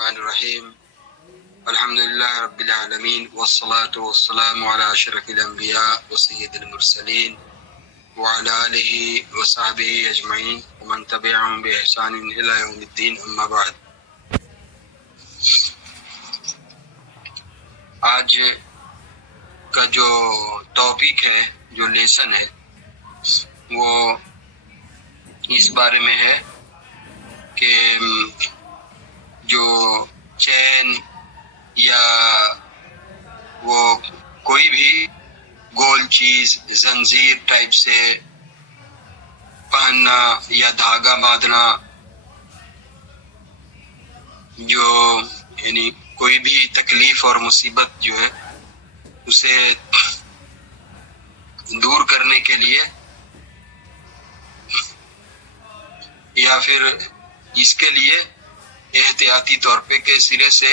الرحمن الرحیم الحمد للہ رب العالمین والصلاة والسلام علی اشرف الانبیاء وسید المرسلین وعلی آلہ وصحبہ اجمعین ومن تبعهم بإحسان الی یوم الدین اما بعد۔ آج کا جو ٹاپک ہے، جو لیسن ہے، وہ اس بارے میں ہے کہ جو چین یا وہ کوئی بھی گول چیز زنجیر ٹائپ سے پہننا یا دھاگا باندھنا، جو یعنی کوئی بھی تکلیف اور مصیبت جو ہے اسے دور کرنے کے لیے یا پھر اس کے لیے احتیاطی طور پہ کہ سرے سے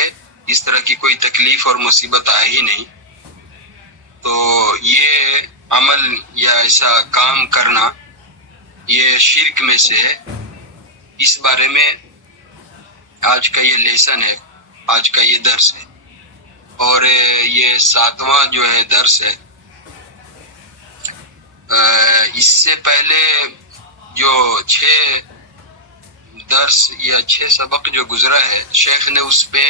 اس طرح کی کوئی تکلیف اور مصیبت آئے ہی نہیں، تو یہ عمل یا ایسا کام کرنا یہ شرک میں سے ہے۔ اس بارے میں آج کا یہ لیسن ہے، آج کا یہ درس ہے، اور یہ 7واں جو ہے درس ہے۔ اس سے پہلے جو 6 درس یا 6 سبق جو گزرا ہے، شیخ نے اس پہ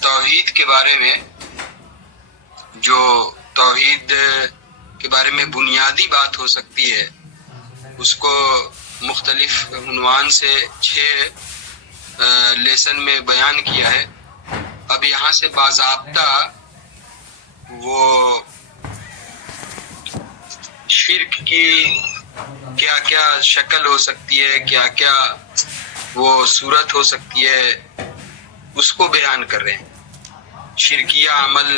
توحید کے بارے میں، جو توحید کے بارے میں بنیادی بات ہو سکتی ہے، اس کو مختلف عنوان سے 6 لیسن میں بیان کیا ہے۔ اب یہاں سے باضابطہ وہ شرک کی کیا کیا شکل ہو سکتی ہے، کیا کیا وہ صورت ہو سکتی ہے، اس کو بیان کر رہے ہیں۔ شرکیہ عمل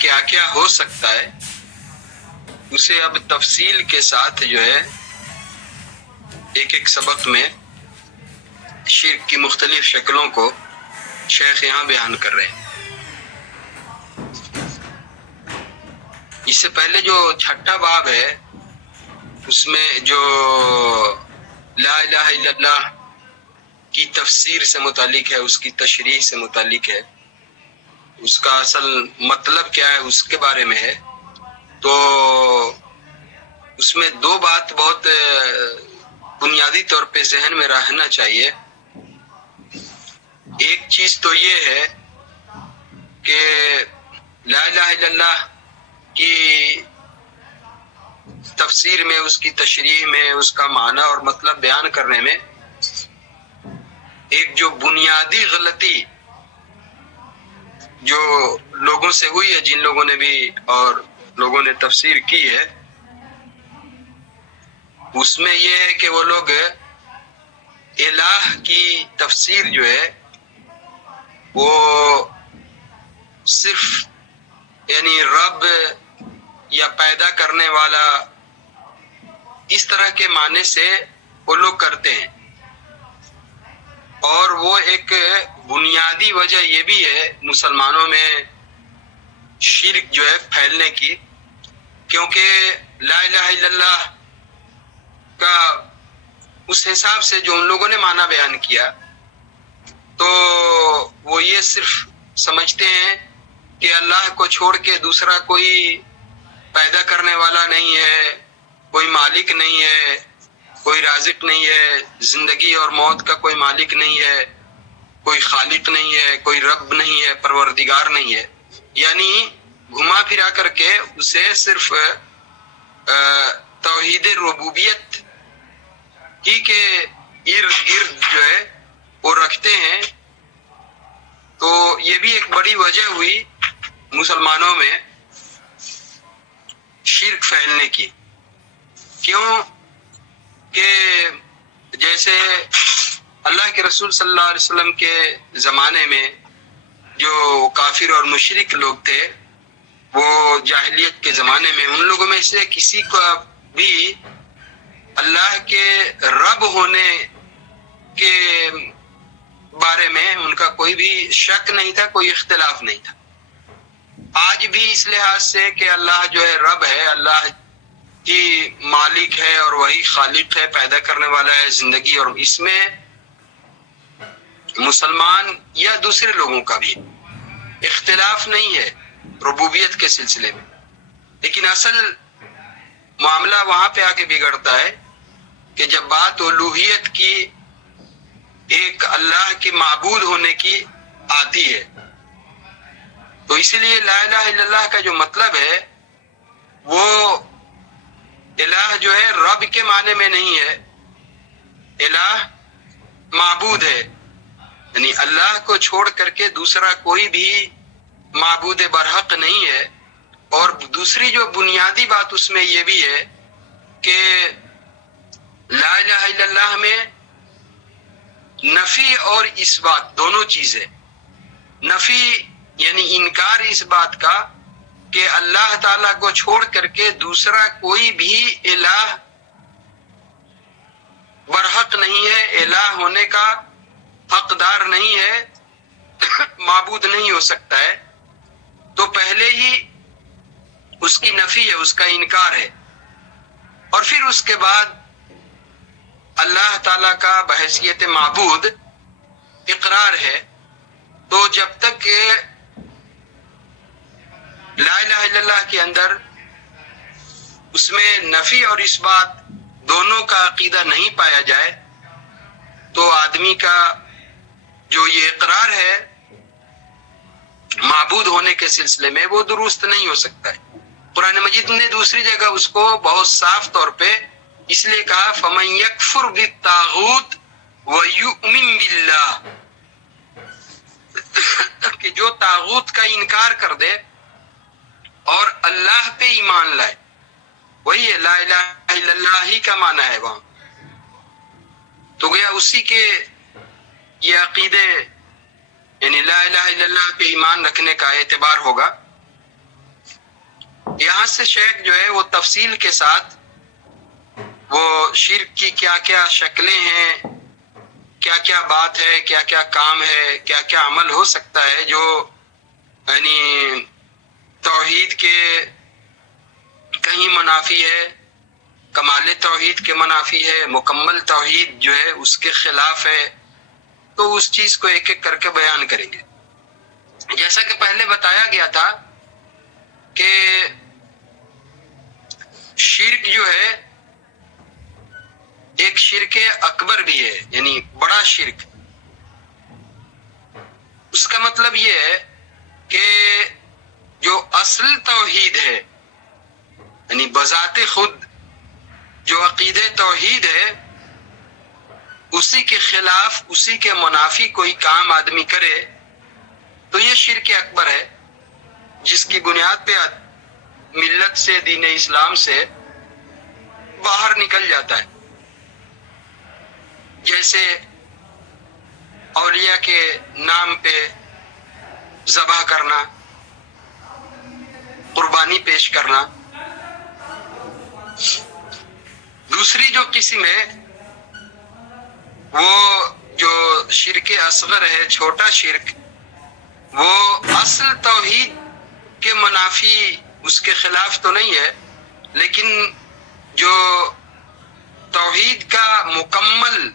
کیا کیا ہو سکتا ہے، اسے اب تفصیل کے ساتھ جو ہے ایک ایک سبق میں شرک کی مختلف شکلوں کو شیخ یہاں بیان کر رہے ہیں۔ اس سے پہلے جو 6واں باب ہے، اس میں جو لا الہ الا اللہ کی تفسیر سے متعلق ہے، اس کی تشریح سے متعلق ہے، اس کا اصل مطلب کیا ہے اس کے بارے میں ہے۔ تو اس میں 2 بات بہت بنیادی طور پہ ذہن میں رہنا چاہیے۔ ایک چیز تو یہ ہے کہ لا الہ الا اللہ کی تفسیر میں، اس کی تشریح میں، اس کا معنی اور مطلب بیان کرنے میں ایک جو بنیادی غلطی جو لوگوں سے ہوئی ہے، جن لوگوں نے بھی اور لوگوں نے تفسیر کی ہے، اس میں یہ ہے کہ وہ لوگ الہ کی تفسیر جو ہے وہ صرف یعنی رب یا پیدا کرنے والا، اس طرح کے معنی سے وہ لوگ کرتے ہیں۔ اور وہ ایک بنیادی وجہ یہ بھی ہے مسلمانوں میں شرک جو ہے پھیلنے کی، کیونکہ لا الہ الا اللہ کا اس حساب سے جو ان لوگوں نے معنی بیان کیا، تو وہ یہ صرف سمجھتے ہیں کہ اللہ کو چھوڑ کے دوسرا کوئی پیدا کرنے والا نہیں ہے، کوئی مالک نہیں ہے، کوئی رازق نہیں ہے، زندگی اور موت کا کوئی مالک نہیں ہے، کوئی خالق نہیں ہے، کوئی رب نہیں ہے، پروردگار نہیں ہے۔ یعنی گھما پھرا کر کے اسے صرف توحید ربوبیت ہی کے ارد گرد جو ہے وہ رکھتے ہیں۔ تو یہ بھی ایک بڑی وجہ ہوئی مسلمانوں میں شرک پھیلنے کی۔ کیوں کہ جیسے اللہ کے رسول صلی اللہ علیہ وسلم کے زمانے میں جو کافر اور مشرک لوگ تھے، وہ جاہلیت کے زمانے میں ان لوگوں میں سے کسی کا بھی اللہ کے رب ہونے کے بارے میں ان کا کوئی بھی شک نہیں تھا، کوئی اختلاف نہیں تھا۔ آج بھی اس لحاظ سے کہ اللہ جو ہے رب ہے، اللہ کی مالک ہے اور وہی خالق ہے، پیدا کرنے والا ہے زندگی، اور اس میں مسلمان یا دوسرے لوگوں کا بھی اختلاف نہیں ہے ربوبیت کے سلسلے میں، لیکن اصل معاملہ وہاں پہ آ کے بگڑتا ہے کہ جب بات الوہیت کی، ایک اللہ کے معبود ہونے کی آتی ہے، تو اسی لیے لا الہ الا اللہ کا جو مطلب ہے وہ الہ جو ہے رب کے معنی میں نہیں ہے، الہ معبود ہے، یعنی اللہ کو چھوڑ کر کے دوسرا کوئی بھی معبود برحق نہیں ہے۔ اور دوسری جو بنیادی بات اس میں یہ بھی ہے کہ لا الہ الا اللہ میں نفی اور اثبات دونوں چیزیں، نفی یعنی انکار اس بات کا کہ اللہ تعالیٰ کو چھوڑ کر کے دوسرا کوئی بھی الہ برحق نہیں ہے، الہ ہونے کا حقدار نہیں ہے، معبود نہیں ہو سکتا ہے، تو پہلے ہی اس کی نفی ہے، اس کا انکار ہے، اور پھر اس کے بعد اللہ تعالیٰ کا بحیثیت معبود اقرار ہے۔ تو جب تک لا الہ الا اللہ کے اندر اس میں نفی اور اثبات دونوں کا عقیدہ نہیں پایا جائے تو آدمی کا جو یہ اقرار ہے معبود ہونے کے سلسلے میں وہ درست نہیں ہو سکتا ہے۔ قرآن مجید نے دوسری جگہ اس کو بہت صاف طور پہ اس لیے کہا فَمَن يَكْفُرْ بِالطَّاغُوتِ وَيُؤْمِن بِاللَّهِ، کہ جو طاغوت کا انکار کر دے اور اللہ پہ ایمان لائے، وہی ہے لا الہ الا اللہ ہی کا معنی ہے وہاں، تو گویا اسی کے یہ عقیدے یعنی لا الہ الا اللہ پہ ایمان رکھنے کا اعتبار ہوگا۔ یہاں سے شیخ جو ہے وہ تفصیل کے ساتھ وہ شرک کی کیا کیا شکلیں ہیں، کیا کیا بات ہے، کیا کیا کام ہے، کیا کیا عمل ہو سکتا ہے جو یعنی توحید کے کہیں منافی ہے، کمال توحید کے منافی ہے، مکمل توحید جو ہے اس کے خلاف ہے، تو اس چیز کو ایک ایک کر کے بیان کریں گے۔ جیسا کہ پہلے بتایا گیا تھا کہ شرک جو ہے ایک شرک اکبر بھی ہے، یعنی بڑا شرک۔ اس کا مطلب یہ ہے کہ جو اصل توحید ہے یعنی بذات خود جو عقید توحید ہے اسی کے خلاف، اسی کے منافی کوئی کام آدمی کرے تو یہ شرک اکبر ہے، جس کی بنیاد پہ ملت سے، دین اسلام سے باہر نکل جاتا ہے۔ جیسے اولیاء کے نام پہ ذبح کرنا، قربانی پیش کرنا۔ دوسری جو قسم ہے وہ جو شرک اصغر ہے، چھوٹا شرک، وہ اصل توحید کے منافی، اس کے خلاف تو نہیں ہے، لیکن جو توحید کا مکمل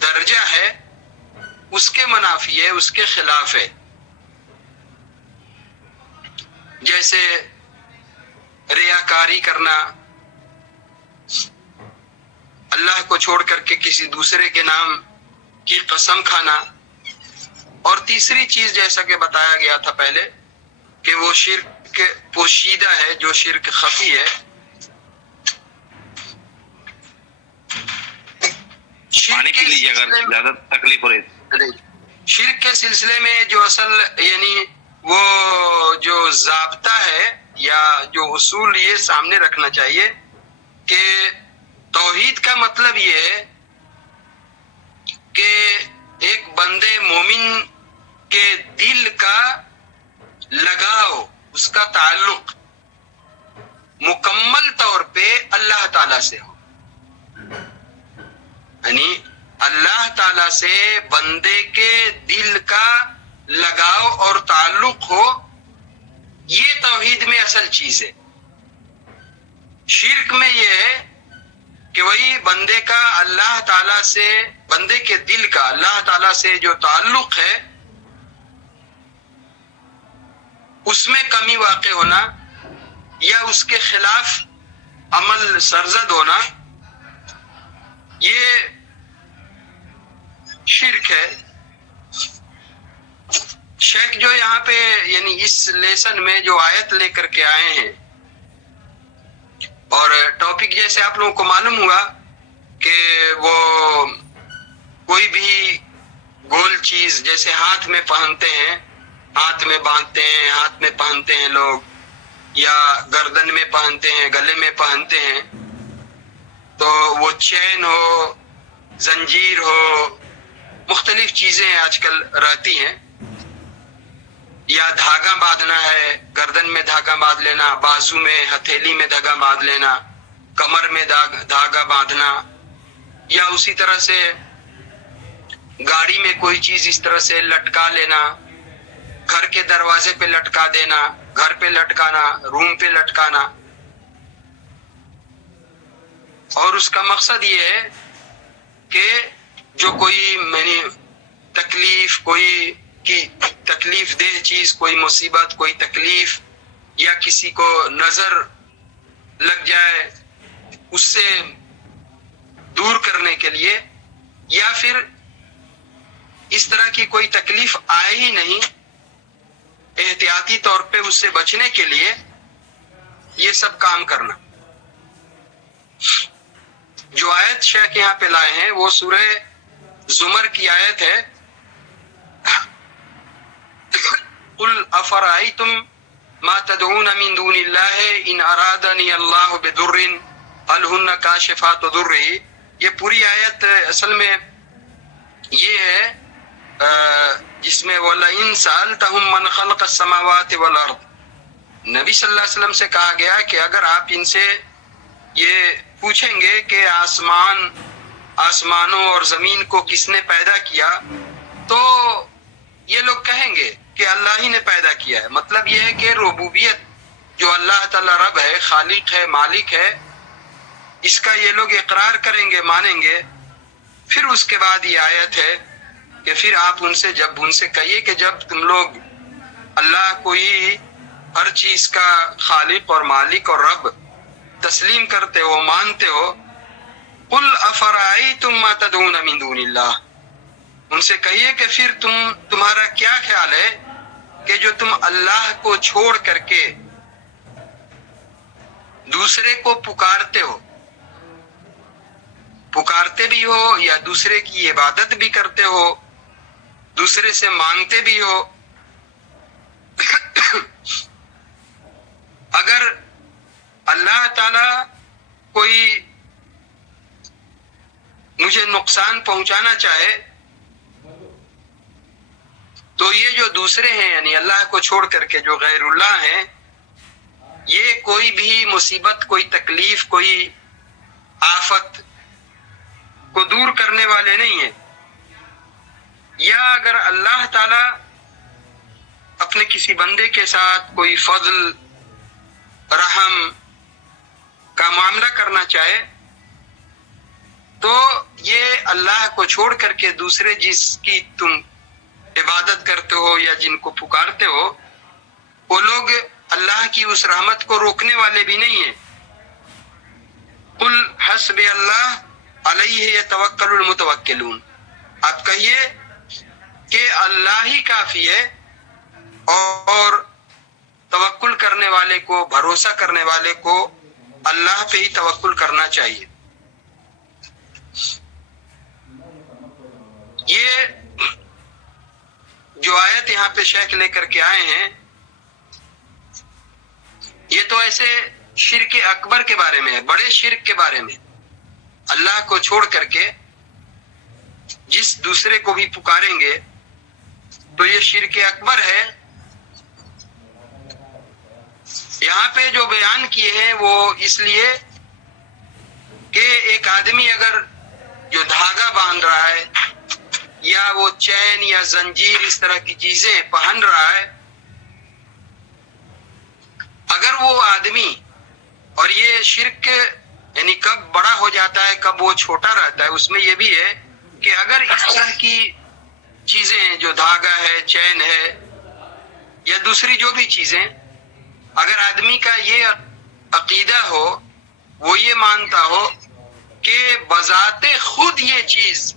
درجہ ہے اس کے منافی ہے، اس کے خلاف ہے۔ جیسے ریاکاری کرنا، اللہ کو چھوڑ کر کے کسی دوسرے کے نام کی قسم کھانا، اور تیسری چیز جیسا کہ بتایا گیا تھا پہلے کہ وہ شرک پوشیدہ ہے، جو شرک خفی ہے۔ پانی پی لیجیے اگر زیادہ تکلیف ہو رہی۔ شرک کے سلسلے میں جو اصل یعنی وہ جو ضابطہ ہے یا جو اصول یہ سامنے رکھنا چاہیے کہ توحید کا مطلب یہ ہے کہ ایک بندے مومن کے دل کا لگاؤ، اس کا تعلق مکمل طور پہ اللہ تعالی سے ہو، یعنی اللہ تعالی سے بندے کے دل کا لگاؤ اور تعلق ہو، یہ توحید میں اصل چیز ہے۔ شرک میں یہ ہے کہ وہی بندے کا اللہ تعالیٰ سے، بندے کے دل کا اللہ تعالیٰ سے جو تعلق ہے اس میں کمی واقع ہونا یا اس کے خلاف عمل سرزد ہونا، یہ شرک ہے۔ شیخ جو یہاں پہ یعنی اس لیسن میں جو آیت لے کر کے آئے ہیں، اور ٹاپک جیسے آپ لوگوں کو معلوم ہوا کہ وہ کوئی بھی گول چیز جیسے ہاتھ میں پہنتے ہیں، ہاتھ میں باندھتے ہیں، ہاتھ میں پہنتے ہیں لوگ، یا گردن میں پہنتے ہیں، گلے میں پہنتے ہیں، تو وہ چین ہو، زنجیر ہو، مختلف چیزیں آج کل رہتی ہیں، یا دھاگا باندھنا ہے، گردن میں دھاگا باندھ لینا، بازو میں ہتھیلی میں دھاگا باندھ لینا، کمر میں دھاگا باندھنا، یا اسی طرح سے گاڑی میں کوئی چیز اس طرح سے لٹکا لینا، گھر کے دروازے پہ لٹکا دینا، گھر پہ لٹکانا، روم پہ لٹکانا۔ اور اس کا مقصد یہ ہے کہ جو کوئی تکلیف، کوئی کی تکلیف دہ چیز، کوئی مصیبت، کوئی تکلیف، یا کسی کو نظر لگ جائے اس سے دور کرنے کے لیے، یا پھر اس طرح کی کوئی تکلیف آئے ہی نہیں، احتیاطی طور پہ اس سے بچنے کے لیے یہ سب کام کرنا۔ جو آیت شیخ یہاں پہ لائے ہیں وہ سورہ زمر کی آیت ہے، قل افرأيتم ما تدعون من دون الله ان ارادني الله بضر هل هن كاشفات ضره۔ یہ پوری آیت اصل میں یہ ہے جس میں وَلَئِن سَأَلْتَهُم مَّنْ خَلَقَ السَّمَاوَاتِ وَالْأَرْضِ، نبی صلی اللہ علیہ وسلم سے کہا گیا کہ اگر آپ ان سے یہ پوچھیں گے کہ آسمانوں اور زمین کو کس نے پیدا کیا، تو یہ لوگ کہیں گے کہ اللہ ہی نے پیدا کیا ہے۔ مطلب یہ ہے کہ ربوبیت جو اللہ تعالی رب ہے، خالق ہے، مالک ہے، اس کا یہ لوگ اقرار کریں گے، مانیں گے۔ پھر اس کے بعد یہ آیت ہے کہ پھر آپ ان سے کہیے کہ جب تم لوگ اللہ کو ہی ہر چیز کا خالق اور مالک اور رب تسلیم کرتے ہو، مانتے ہو، قل افرأیتم ما تدعون من دون اللہ، ان سے کہیے کہ پھر تمہارا کیا خیال ہے کہ جو تم اللہ کو چھوڑ کر کے دوسرے کو پکارتے بھی ہو، یا دوسرے کی عبادت بھی کرتے ہو، دوسرے سے مانگتے بھی ہو، اگر اللہ تعالی کوئی مجھے نقصان پہنچانا چاہے تو یہ جو دوسرے ہیں یعنی اللہ کو چھوڑ کر کے جو غیر اللہ ہیں، یہ کوئی بھی مصیبت، کوئی تکلیف، کوئی آفت کو دور کرنے والے نہیں ہیں۔ یا اگر اللہ تعالی اپنے کسی بندے کے ساتھ کوئی فضل، رحم کا معاملہ کرنا چاہے تو یہ اللہ کو چھوڑ کر کے دوسرے جس کی تم عبادت کرتے ہو یا جن کو پکارتے ہو، وہ لوگ اللہ کی اس رحمت کو روکنے والے بھی نہیں ہیں۔ قل حسبی اللہ علیہ یتوکل المتوکلون، آپ کہیے کہ اللہ ہی کافی ہے، اور توکل کرنے والے کو، بھروسہ کرنے والے کو اللہ پہ ہی توکل کرنا چاہیے۔ یہ جو آیت یہاں پہ شیخ لے کر کے آئے ہیں، یہ تو ایسے شرک اکبر کے بارے میں ہے، بڑے شرک کے بارے میں، اللہ کو چھوڑ کر کے جس دوسرے کو بھی پکاریں گے تو یہ شرک اکبر ہے۔ یہاں پہ جو بیان کیے ہیں وہ اس لیے کہ ایک آدمی اگر جو دھاگا باندھ رہا ہے یا وہ چین یا زنجیر اس طرح کی چیزیں پہن رہا ہے، اگر وہ آدمی، اور یہ شرک یعنی کب بڑا ہو جاتا ہے کب وہ چھوٹا رہتا ہے، اس میں یہ بھی ہے کہ اگر اس طرح کی چیزیں جو دھاگا ہے، چین ہے یا دوسری جو بھی چیزیں، اگر آدمی کا یہ عقیدہ ہو، وہ یہ مانتا ہو کہ بذات خود یہ چیز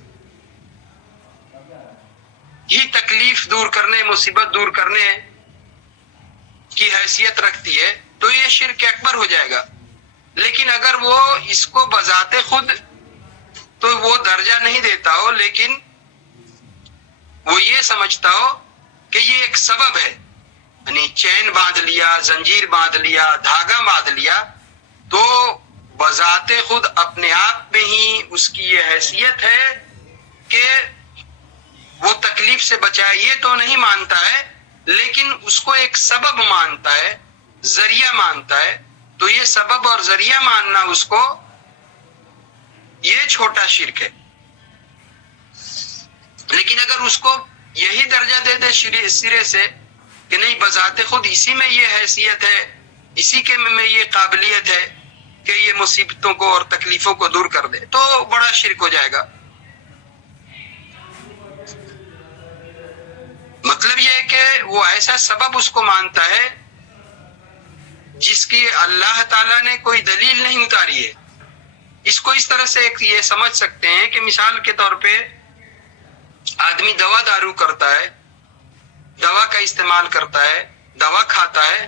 ہی تکلیف دور کرنے، مصیبت دور کرنے کی حیثیت رکھتی ہے، تو یہ شرک اکبر ہو جائے گا۔ لیکن اگر وہ اس کو بذات خود تو وہ درجہ نہیں دیتا ہو، لیکن وہ یہ سمجھتا ہو کہ یہ ایک سبب ہے، یعنی چین باندھ لیا، زنجیر باندھ لیا، دھاگا باندھ لیا، تو بذات خود اپنے آپ میں ہی اس کی یہ حیثیت ہے کہ وہ تکلیف سے بچائے، یہ تو نہیں مانتا ہے، لیکن اس کو ایک سبب مانتا ہے، ذریعہ مانتا ہے، تو یہ سبب اور ذریعہ ماننا اس کو یہ چھوٹا شرک ہے۔ لیکن اگر اس کو یہی درجہ دے دے سرے سے کہ نہیں بذات خود اسی میں یہ حیثیت ہے، اسی کے میں یہ قابلیت ہے کہ یہ مصیبتوں کو اور تکلیفوں کو دور کر دے، تو بڑا شرک ہو جائے گا۔ مطلب یہ ہے کہ وہ ایسا سبب اس کو مانتا ہے جس کی اللہ تعالیٰ نے کوئی دلیل نہیں اتاری ہے۔ اس کو اس طرح سے یہ سمجھ سکتے ہیں کہ مثال کے طور پہ آدمی دوا دارو کرتا ہے، دوا کا استعمال کرتا ہے، دوا کھاتا ہے،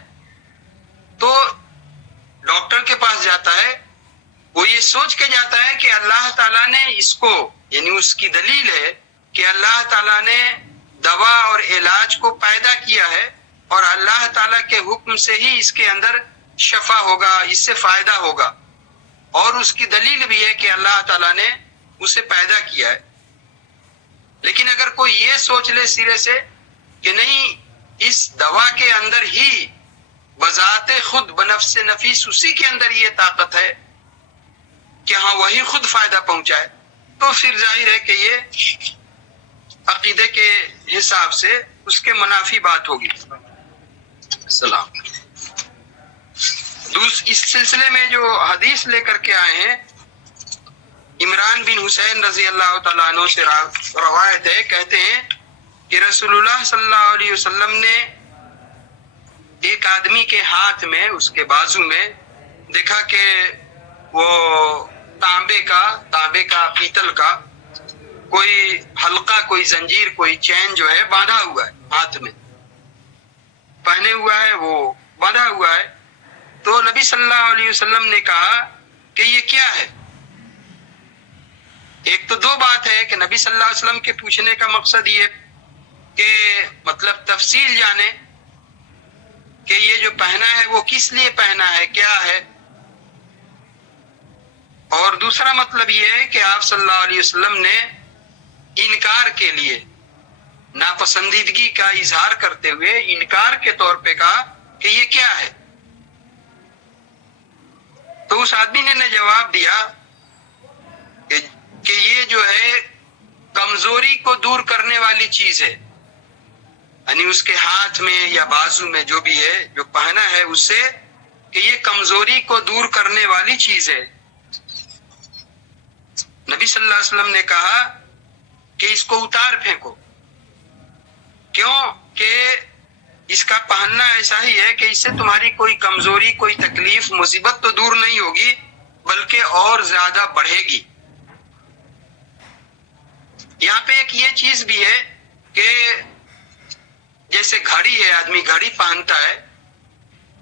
تو ڈاکٹر کے پاس جاتا ہے، وہ یہ سوچ کے جاتا ہے کہ اللہ تعالیٰ نے اس کو، یعنی اس کی دلیل ہے کہ اللہ تعالیٰ نے دوا اور علاج کو پیدا کیا ہے اور اللہ تعالیٰ کے حکم سے ہی اس کے اندر شفا ہوگا، اس سے فائدہ ہوگا، اور اس کی دلیل بھی ہے کہ اللہ تعالیٰ نے اسے پیدا کیا ہے۔ لیکن اگر کوئی یہ سوچ لے سرے سے کہ نہیں اس دوا کے اندر ہی بذات خود بنفس نفیس اسی کے اندر یہ طاقت ہے کہ ہاں وہی خود فائدہ پہنچائے، تو پھر ظاہر ہے کہ یہ عقیدے کے حساب سے اس کے منافی بات ہوگی۔ السلام۔ اس سلسلے میں جو حدیث لے کر کے آئے ہیں، عمران بن حسین رضی اللہ تعالیٰ عنہ سے روایت ہے، کہتے ہیں کہ رسول اللہ صلی اللہ علیہ وسلم نے ایک آدمی کے ہاتھ میں، اس کے بازو میں دیکھا کہ وہ تانبے کا پیتل کا کوئی حلقہ، کوئی زنجیر، کوئی چین جو ہے باندھا ہوا ہے، ہاتھ میں پہنے ہوا ہے، وہ باندھا ہوا ہے۔ تو نبی صلی اللہ علیہ وسلم نے کہا کہ یہ کیا ہے؟ ایک تو دو بات ہے کہ نبی صلی اللہ علیہ وسلم کے پوچھنے کا مقصد یہ کہ مطلب تفصیل جانے کہ یہ جو پہنا ہے وہ کس لیے پہنا ہے، کیا ہے، اور دوسرا مطلب یہ ہے کہ آپ صلی اللہ علیہ وسلم نے انکار کے لیے، ناپسندیدگی کا اظہار کرتے ہوئے انکار کے طور پہ کہا کہ یہ کیا ہے؟ تو اس آدمی نے جواب دیا کہ یہ جو ہے کمزوری کو دور کرنے والی چیز ہے، یعنی اس کے ہاتھ میں یا بازو میں جو بھی ہے، جو پہنا ہے اس سے، کہ یہ کمزوری کو دور کرنے والی چیز ہے۔ نبی صلی اللہ علیہ وسلم نے کہا کہ اس کو اتار پھینکو، کیوں کہ اس کا پہننا ایسا ہی ہے کہ اس سے تمہاری کوئی کمزوری، کوئی تکلیف، مصیبت تو دور نہیں ہوگی بلکہ اور زیادہ بڑھے گی۔ یہاں پہ ایک یہ چیز بھی ہے کہ جیسے گھڑی ہے، آدمی گھڑی پہنتا ہے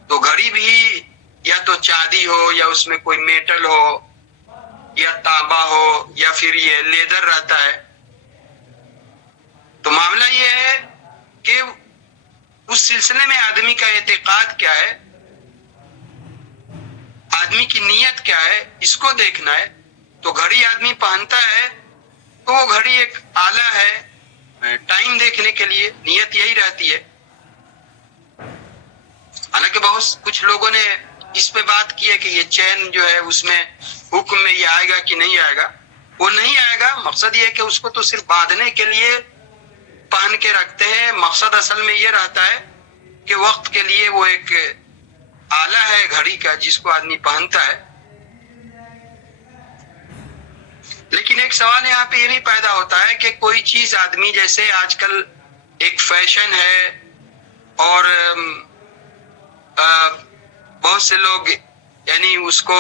تو گھڑی بھی یا تو چاندی ہو یا اس میں کوئی میٹل ہو یا تانبا ہو یا پھر یہ لیدر رہتا ہے، تو معاملہ یہ ہے کہ اس سلسلے میں آدمی کا اعتقاد کیا ہے، آدمی کی نیت کیا ہے، اس کو دیکھنا ہے۔ تو گھڑی آدمی پہنتا ہے تو وہ گھڑی ایک آلہ ہے ٹائم دیکھنے کے لیے، نیت یہی رہتی ہے۔ حالانکہ کچھ لوگوں نے اس پہ بات کی ہے کہ یہ چین جو ہے اس میں حکم میں یہ آئے گا کہ نہیں آئے گا، وہ نہیں آئے گا۔ مقصد یہ ہے کہ اس کو تو صرف باندھنے کے لیے پہن کے رکھتے ہیں، مقصد اصل میں یہ رہتا ہے کہ وقت کے لیے وہ ایک آلہ ہے گھڑی کا جس کو آدمی پہنتا ہے۔ لیکن ایک سوال یہاں پہ یہ بھی پیدا ہوتا ہے کہ کوئی چیز آدمی جیسے آج کل ایک فیشن ہے اور بہت سے لوگ یعنی اس کو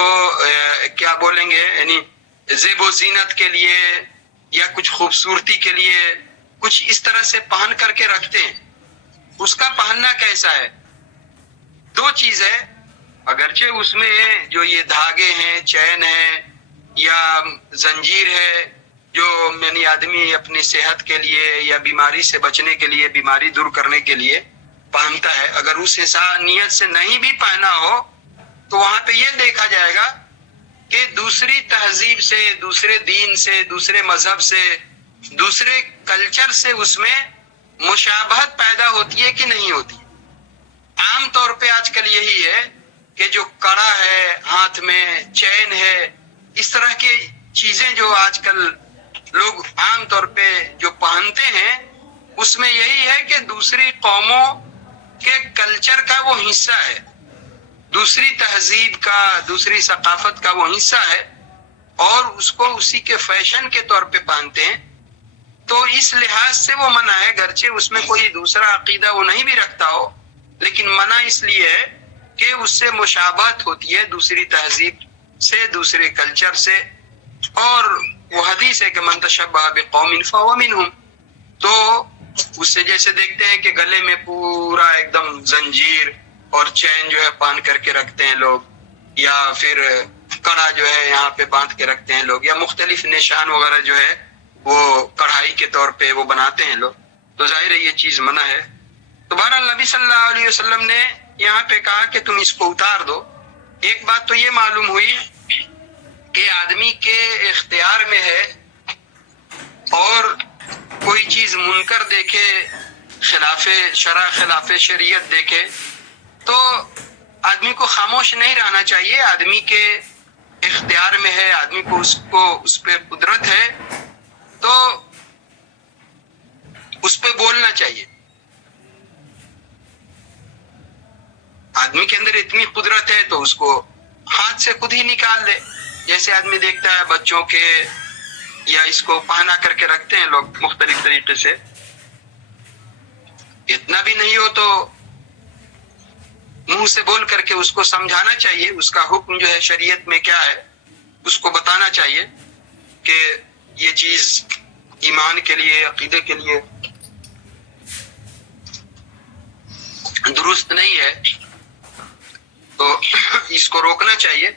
کیا بولیں گے یعنی زیب و زینت کے لیے یا کچھ خوبصورتی کے لیے کچھ اس طرح سے پہن کر کے رکھتے ہیں. اس کا پہننا کیسا ہے؟ دو چیز ہے. اگرچہ اس میں جو یہ دھاگے ہیں، چین ہے یا زنجیر ہے جو یعنی آدمی اپنی صحت کے لیے یا بیماری سے بچنے کے لیے، بیماری دور کرنے کے لیے پہنتا ہے، اگر اس نیت سے نہیں بھی پہنا ہو تو وہاں پہ یہ دیکھا جائے گا کہ دوسری تہذیب سے، دوسرے دین سے، دوسرے مذہب سے، دوسرے کلچر سے اس میں مشابہت پیدا ہوتی ہے کہ نہیں ہوتی. عام طور پہ آج کل یہی ہے کہ جو کڑا ہے ہاتھ میں، چین ہے، اس طرح کی چیزیں جو آج کل لوگ عام طور پہ جو پہنتے ہیں اس میں یہی ہے کہ دوسری قوموں کے کلچر کا وہ حصہ ہے، دوسری تہذیب کا، دوسری ثقافت کا وہ حصہ ہے اور اس کو اسی کے فیشن کے طور پہ پہنتے ہیں. تو اس لحاظ سے وہ منع ہے، گرچہ اس میں کوئی دوسرا عقیدہ وہ نہیں بھی رکھتا ہو، لیکن منع اس لیے ہے کہ اس سے مشابہت ہوتی ہے دوسری تہذیب سے، دوسرے کلچر سے. اور وہ حدیث ہے کہ من تشبہ بقوم فہو منہم. تو اس سے جیسے دیکھتے ہیں کہ گلے میں پورا ایک دم زنجیر اور چین جو ہے باندھ کر کے رکھتے ہیں لوگ، یا پھر کڑا جو ہے یہاں پہ باندھ کے رکھتے ہیں لوگ، یا مختلف نشان وغیرہ جو ہے وہ کڑھائی کے طور پہ وہ بناتے ہیں لوگ، تو ظاہر ہے یہ چیز منع ہے. تو بہرحال نبی صلی اللہ علیہ وسلم نے یہاں پہ کہا کہ تم اس کو اتار دو. ایک بات تو یہ معلوم ہوئی کہ آدمی کے اختیار میں ہے، اور کوئی چیز منکر دیکھے، خلاف شرع، خلاف شریعت دیکھے تو آدمی کو خاموش نہیں رہنا چاہیے. آدمی کے اختیار میں ہے، آدمی کو اس پہ قدرت ہے تو اس پہ بولنا چاہیے. آدمی کے اندر اتنی قدرت ہے تو اس کو ہاتھ سے خود ہی نکال دے. جیسے آدمی دیکھتا ہے بچوں کے یا اس کو پہنا کر کے رکھتے ہیں لوگ مختلف طریقے سے، اتنا بھی نہیں ہو تو منہ سے بول کر کے اس کو سمجھانا چاہیے، اس کا حکم جو ہے شریعت میں کیا ہے اس کو بتانا چاہیے کہ یہ چیز ایمان کے لیے، عقیدے کے لیے درست نہیں ہے، تو اس کو روکنا چاہیے.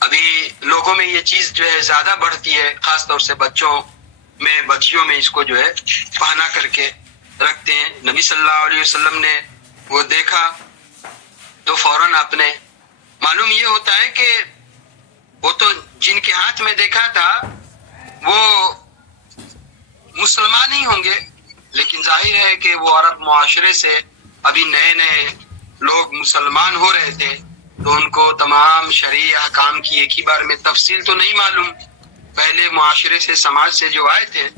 ابھی لوگوں میں یہ چیز جو ہے زیادہ بڑھتی ہے، خاص طور سے بچوں میں، بچیوں میں اس کو جو ہے پہنا کر کے رکھتے ہیں. نبی صلی اللہ علیہ وسلم نے وہ دیکھا تو فوراً آپ نے، معلوم یہ ہوتا ہے کہ وہ تو جن کے ہاتھ میں دیکھا تھا وہ مسلمان ہی ہوں گے، لیکن ظاہر ہے کہ وہ عرب معاشرے سے ابھی نئے نئے لوگ مسلمان ہو رہے تھے، تو ان کو تمام شرعی احکام کی ایک ہی بار میں تفصیل تو نہیں معلوم، پہلے معاشرے سے، سماج سے جو آئے تھے،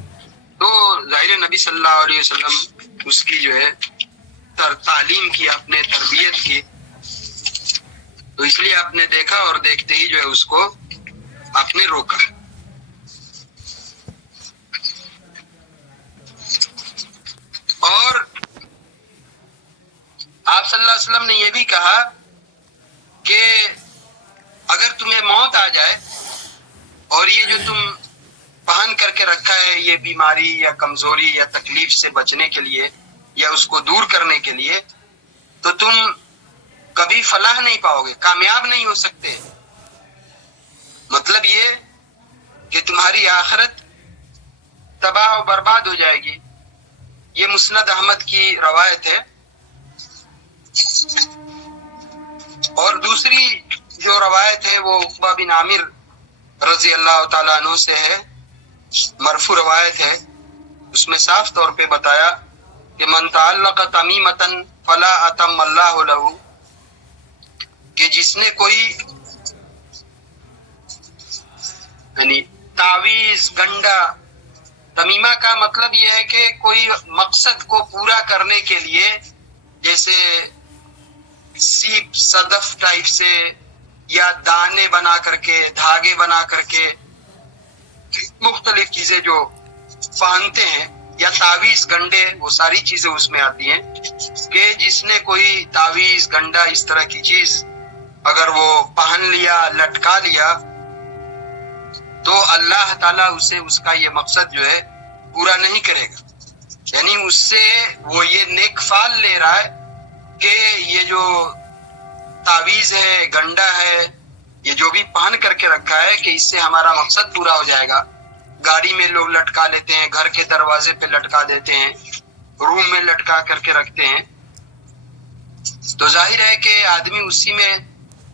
تو ظاہر نبی صلی اللہ علیہ وسلم اس کی جو ہے تعلیم کی، اپنے تربیت کی، تو اس لیے آپ نے دیکھا اور دیکھتے ہی جو ہے اس کو آپ نے روکا. اور آپ صلی اللہ علیہ وسلم نے یہ بھی کہا کہ اگر تمہیں موت آ جائے اور یہ جو تم پہن کر کے رکھا ہے یہ بیماری یا کمزوری یا تکلیف سے بچنے کے لیے یا اس کو دور کرنے کے لیے، تو تم کبھی فلاح نہیں پاؤ گے، کامیاب نہیں ہو سکتے. مطلب یہ کہ تمہاری آخرت تباہ و برباد ہو جائے گی. یہ مسند احمد کی روایت ہے. اور دوسری جو روایت ہے وہ عقبہ بن عامر رضی اللہ تعالیٰ عنہ سے ہے، مرفوع روایت ہے. اس میں صاف طور پہ بتایا کہ من تعلق تمیمۃ فلا اتم اللہ لہ، کہ جس نے کوئی یعنی تعویذ، گنڈا، تمیمہ کا مطلب یہ ہے کہ کوئی مقصد کو پورا کرنے کے لیے، جیسے سیپ، صدف ٹائپ سے، یا دانے بنا کر کے، دھاگے بنا کر کے مختلف چیزیں جو پہنتے ہیں یا تعویذ گنڈے، وہ ساری چیزیں اس میں آتی ہیں کہ جس نے کوئی تعویذ گنڈا اس طرح کی چیز اگر وہ پہن لیا، لٹکا لیا، تو اللہ تعالیٰ اسے اس کا یہ مقصد جو ہے پورا نہیں کرے گا. یعنی اس سے وہ یہ نیک فال لے رہا ہے کہ یہ جو تعویذ ہے، گنڈا ہے، یہ جو بھی پہن کر کے رکھا ہے کہ اس سے ہمارا مقصد پورا ہو جائے گا. گاڑی میں لوگ لٹکا لیتے ہیں، گھر کے دروازے پہ لٹکا دیتے ہیں، روم میں لٹکا کر کے رکھتے ہیں. تو ظاہر ہے کہ آدمی اسی میں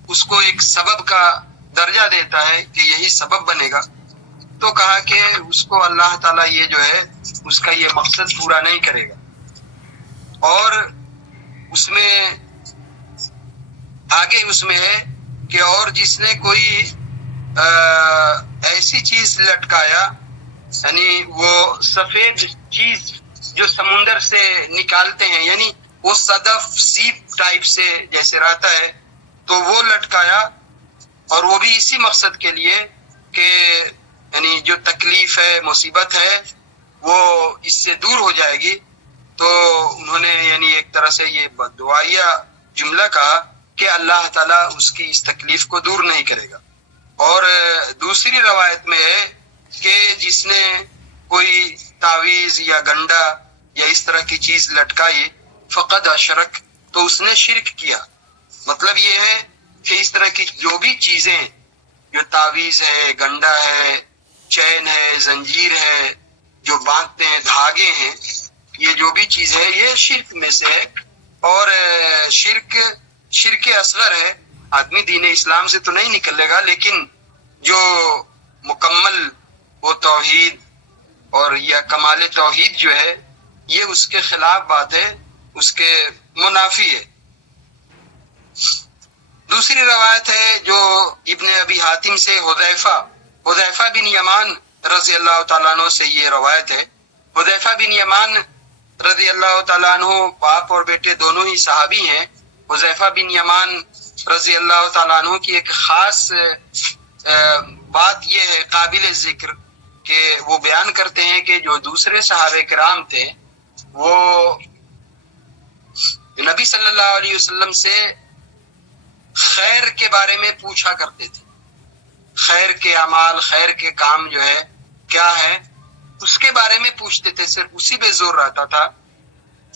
اس کو ایک سبب کا درجہ دیتا ہے کہ یہی سبب بنے گا. تو کہا کہ اس کو اللہ تعالیٰ یہ جو ہے اس کا یہ مقصد پورا نہیں کرے گا. اور اس میں آگے اس میں ہے کہ اور جس نے کوئی ایسی چیز لٹکایا، یعنی وہ سفید چیز جو سمندر سے نکالتے ہیں، یعنی وہ صدف سیپ ٹائپ سے جیسے رہتا ہے، تو وہ لٹکایا، اور وہ بھی اسی مقصد کے لیے کہ یعنی جو تکلیف ہے، مصیبت ہے، وہ اس سے دور ہو جائے گی. تو انہوں نے یعنی ایک طرح سے یہ بددعائیہ جملہ کہا کہ اللہ تعالیٰ اس کی اس تکلیف کو دور نہیں کرے گا. اور دوسری روایت میں ہے کہ جس نے کوئی تعویذ یا گنڈا یا اس طرح کی چیز لٹکائی، فقد اشرک، تو اس نے شرک کیا. مطلب یہ ہے کہ اس طرح کی جو بھی چیزیں، جو تعویذ ہے، گنڈا ہے، چین ہے، زنجیر ہے، جو باندھتے ہیں، دھاگے ہیں، یہ جو بھی چیز ہے یہ شرک میں سے ہے. اور شرک اصغر ہے. آدمی دین اسلام سے تو نہیں نکلے گا، لیکن جو مکمل وہ توحید اور یا کمال توحید جو ہے یہ اس کے خلاف بات ہے، اس کے منافی ہے. دوسری روایت ہے جو ابن ابی حاتم سے حذیفہ بن یمان رضی اللہ تعالیٰ عنہ سے یہ روایت ہے. حذیفہ بن یمان رضی اللہ تعالیٰ عنہ باپ اور بیٹے دونوں ہی صحابی ہیں. حذیفہ بن یمان رضی اللہ تعالیٰ عنہ کی ایک خاص بات یہ ہے قابل ذکر کہ وہ بیان کرتے ہیں کہ جو دوسرے صحابہ کرام تھے وہ نبی صلی اللہ علیہ وسلم سے خیر کے بارے میں پوچھا کرتے تھے. خیر کے اعمال، خیر کے کام جو ہے کیا ہے اس کے بارے میں پوچھتے تھے، صرف اسی پہ زور رہتا تھا.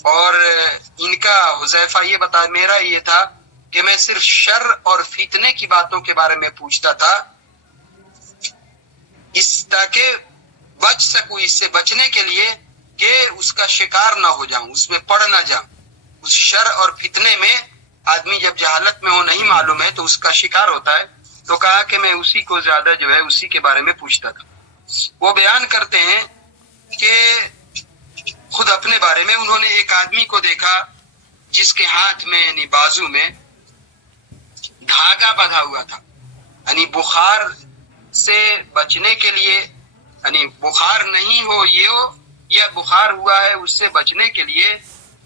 اور ان کا حذیفہ یہ بتا، میرا یہ تھا کہ میں صرف شر اور فتنے کی باتوں کے بارے میں پوچھتا تھا، اس تاکہ بچ سکوں، اس سے بچنے کے لیے کہ اس کا شکار نہ ہو جاؤں، اس میں پڑ نہ جاؤں. اس شر اور فتنے میں آدمی جب جہالت میں ہو، نہیں معلوم ہے، تو اس کا شکار ہوتا ہے. تو کہا کہ میں اسی کو زیادہ جو ہے اسی کے بارے میں پوچھتا تھا. وہ بیان کرتے ہیں کہ خود اپنے بارے میں انہوں نے ایک آدمی کو دیکھا جس کے ہاتھ میں یعنی بازو میں دھاگا بندھا ہوا تھا. یعنی بخار سے بچنے کے لیے، یعنی بخار نہیں ہو یہ ہو یا بخار ہوا ہے اس سے بچنے کے لیے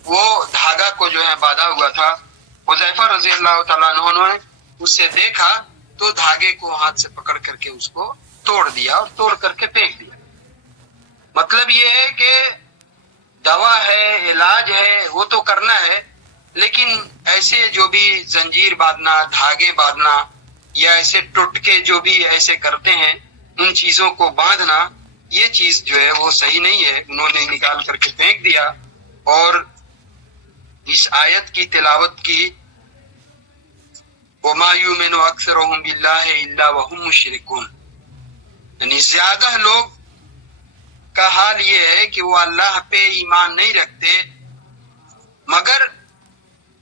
وہ دھاگا کو جو ہے باندھا ہوا تھا. حذیفہ رضی اللہ تعالیٰ عنہ نے اسے دیکھا تو دھاگے کو ہاتھ سے پکڑ کر کے اس کو توڑ دیا اور توڑ کر کے پھینک دیا. مطلب یہ ہے کہ دوا ہے، علاج ہے، وہ تو کرنا ہے، لیکن ایسے جو بھی زنجیر باندھنا، دھاگے باندھنا یا ایسے ٹوٹکے جو بھی ایسے کرتے ہیں، ان چیزوں کو باندھنا، یہ چیز جو ہے وہ صحیح نہیں ہے. انہوں نے نکال کر کے پھینک دیا اور اس آیت کی تلاوت کی، وَمَا يُؤْمِنُ أَكْثَرُهُمْ بِاللَّهِ إِلَّا وَهُمْ مُشْرِكُونَ. یعنی زیادہ لوگ کا حال یہ ہے کہ وہ اللہ پہ ایمان نہیں رکھتے مگر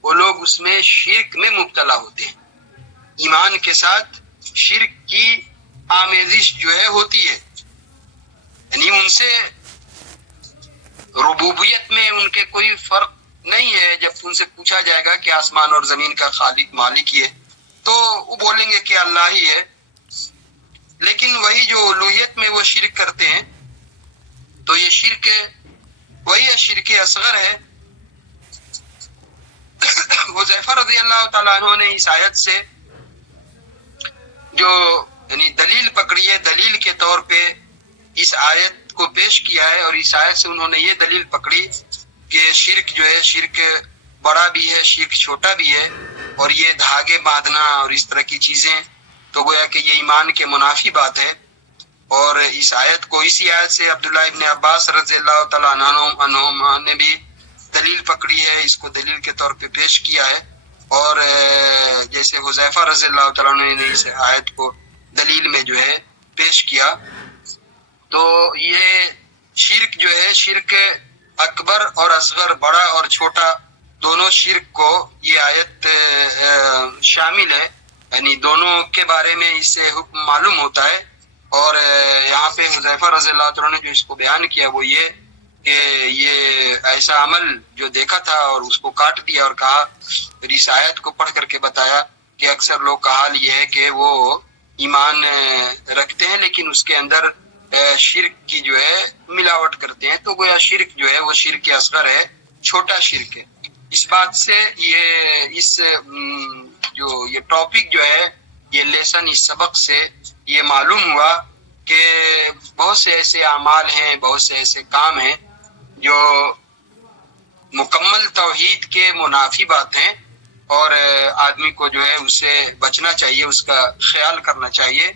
وہ لوگ اس میں شرک میں مبتلا ہوتے ہیں. ایمان کے ساتھ شرک کی آمیزش جو ہے ہوتی ہے. یعنی ان سے ربوبیت میں ان کے کوئی فرق نہیں ہے. جب ان سے پوچھا جائے گا کہ آسمان اور زمین کا خالق مالک یہ، تو وہ بولیں گے کہ اللہ ہی ہے. لیکن وہی جو الوہیت میں وہ شرک کرتے ہیں تو یہ شرک وہی ہے، شرک اصغر ہے. حذیفہ رضی اللہ تعالیٰ عنہ نے اس آیت سے جو یعنی دلیل پکڑی ہے، دلیل کے طور پہ اس آیت کو پیش کیا ہے، اور اس آیت سے انہوں نے یہ دلیل پکڑی کہ شرک جو ہے، شرک بڑا بھی ہے، شرک چھوٹا بھی ہے، اور یہ دھاگے باندھنا اور اس طرح کی چیزیں تو گویا کہ یہ ایمان کے منافی بات ہے۔ اور اس آیت کو، اسی آیت سے عبداللہ ابن عباس رضی اللہ تعالیٰ عنہما نے بھی دلیل پکڑی ہے، اس کو دلیل کے طور پہ پیش کیا ہے، اور جیسے حذیفہ رضی اللہ تعالیٰ عنہ نے اس آیت کو دلیل میں جو ہے پیش کیا۔ تو یہ شرک جو ہے، شرک اکبر اور اصغر، بڑا اور چھوٹا، دونوں شرک کو یہ آیت شامل ہے، یعنی دونوں کے بارے میں اس سے حکم معلوم ہوتا ہے۔ اور یہاں پہ حذیفہ رضی اللہ عنہ نے جو اس کو بیان کیا وہ یہ کہ یہ ایسا عمل جو دیکھا تھا اور اس کو کاٹ دیا، اور کہا، پھر اس آیت کو پڑھ کر کے بتایا کہ اکثر لوگ کا حال یہ ہے کہ وہ ایمان رکھتے ہیں لیکن اس کے اندر شرک کی جو ہے ملاوٹ کرتے ہیں، تو گویا شرک جو ہے وہ شرک اصغر ہے، چھوٹا شرک ہے۔ اس بات سے یہ ٹاپک جو ہے، یہ لیسن، اس سبق سے یہ معلوم ہوا کہ بہت سے ایسے اعمال ہیں، بہت سے ایسے کام ہیں جو مکمل توحید کے منافی بات ہیں، اور آدمی کو جو ہے اس سے بچنا چاہیے، اس کا خیال کرنا چاہیے۔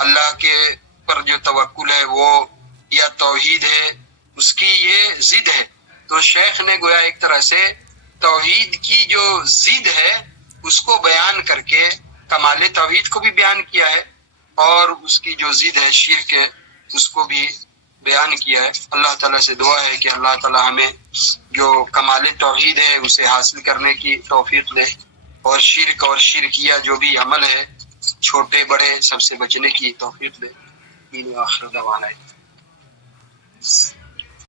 اللہ کے پر جو توکل ہے وہ یا توحید ہے، اس کی یہ ضد ہے۔ تو شیخ نے گویا ایک طرح سے توحید کی جو ضد ہے اس کو بیان کر کے کمال توحید کو بھی بیان کیا ہے، اور اس کی جو ضد ہے شرک ہے اس کو بھی بیان کیا ہے۔ اللہ تعالیٰ سے دعا ہے کہ اللہ تعالیٰ ہمیں جو کمال توحید ہے اسے حاصل کرنے کی توفیق دے، اور شرک اور شرکیہ جو بھی عمل ہے چھوٹے بڑے سب سے بچنے کی توفیق دے۔ آخر دعوانا